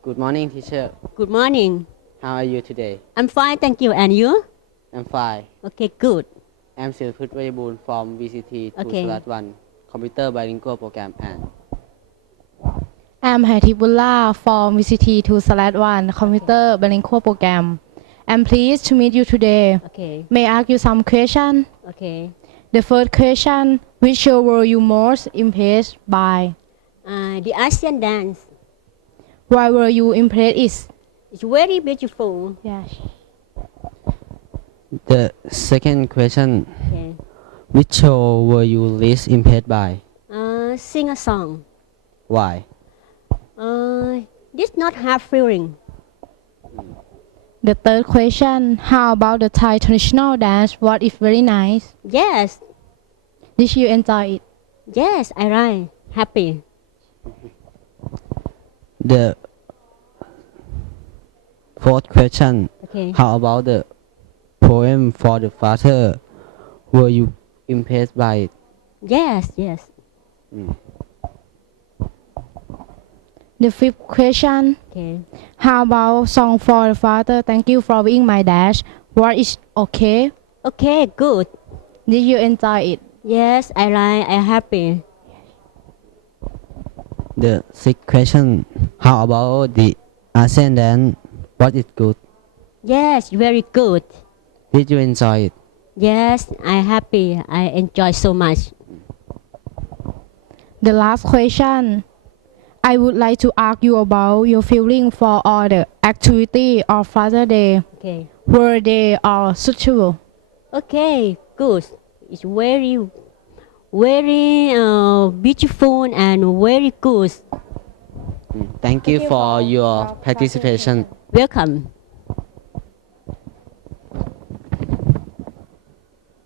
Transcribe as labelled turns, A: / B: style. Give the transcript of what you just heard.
A: Good morning, teacher.
B: Good morning.
A: How are you today?
B: I'm fine, thank you. And you?
A: I'm fine.
B: Okay, good.
A: I'm Silput Vajabun from VCT
B: Okay.
A: 2/1 Computer Bilingual Program and
C: I'm Hatibullah from VCT 2/1 Computer Bilingual Program. I'm pleased to meet you today.
B: Okay.
C: May I ask you some questions?
B: Okay.
C: The first question, which show were you most impressed by?
B: The Asian dance
C: Why were you impressed?
B: is very beautiful.
C: Yes.
A: the second question,
B: Okay.
A: which show were you least impressed by?
B: Sing a song.
A: Why?
B: This not have feeling.
C: The third question, how about the Thai traditional dance? What is very nice?
B: Yes.
C: Did you enjoy it?
B: Yes, I like. Happy.
A: The fourth question,
B: Okay.
A: how about the poem for the father? Were you impressed by it?
B: Yes, yes.
C: The fifth question,
B: Okay.
C: how about song for the father? Thank you for being my dad. What is okay?
B: Okay, good.
C: Did you enjoy it?
B: Yes, I like. I happy.
A: The sixth question, how about the ASEAN dance? What is good?
B: Yes, very good.
A: Did you enjoy it?
B: Yes, I happy. I enjoy so much.
C: The last question. I would like to ask you about your feeling for all the activity of Father Day.
B: Okay.
C: Were they all suitable?
B: Okay, good. It's very, very beautiful and very good.
A: Thank you for your participation.
B: Welcome.